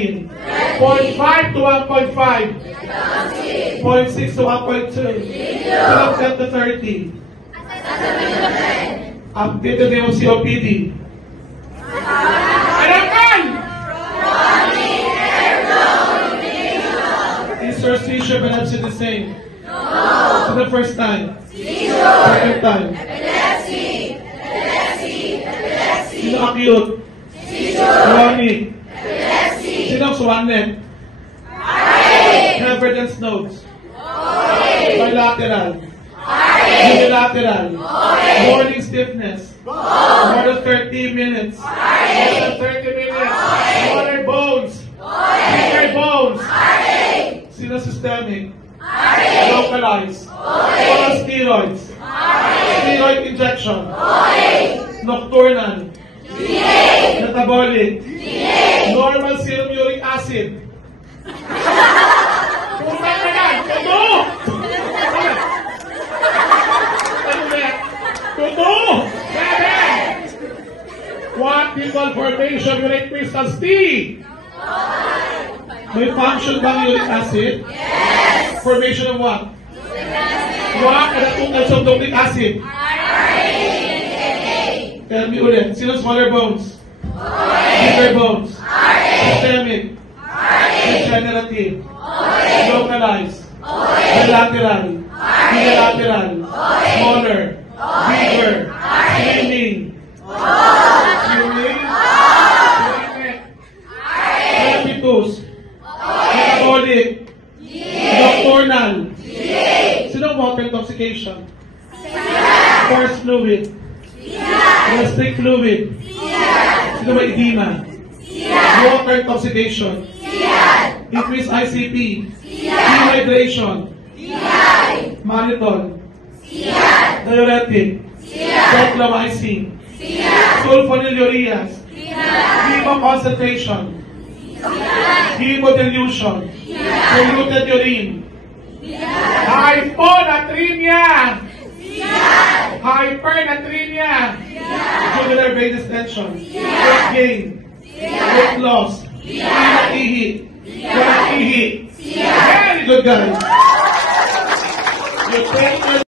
13. 0.5 to 1.5. 0.6 to 1.2. Sinong set to 30? Update the name of COPD. Interstitial epilepsy the same? No. So the first time? Seizure. Second time? Epilepsy. Sino acute? Seizure. Chronic? Epilepsy. Sino swanet? Evidence nodes? Bilateral? Unilateral? Morning stiffness? More than 30 minutes? More than 30 minutes? Water bones? Finger bones? Sino systemic? Localized? Oral steroids? Steroid injection? Nocturnal? Metabolic? Normal serum uric acid? What do you call formation of uric crystals? T? May function bang uric acid? Yes. Formation of what? What are the two types of nucleic acid? Tell me ulit. Sino smaller bones? Bigger bones? Systemic? Degenerative? Localized? Bilateral? Unilateral? Smaller? Bigger? Swimming? Habitus? Metabolic? Nocturnal? Sino water intoxication? Force fluid? Gastric fluid? Sino ba edema? Water intoxication? Increased ICP? Dehydration? Mannitol? Diuretic? Sulfamycin? Sulfonylureas? Hemo concentration? Hemodilution? Polluted urine? Hyponatremia? Hypernatremia? Jugular vein distension? Weight gain? Weight loss? Ihi? Very good, guys. You take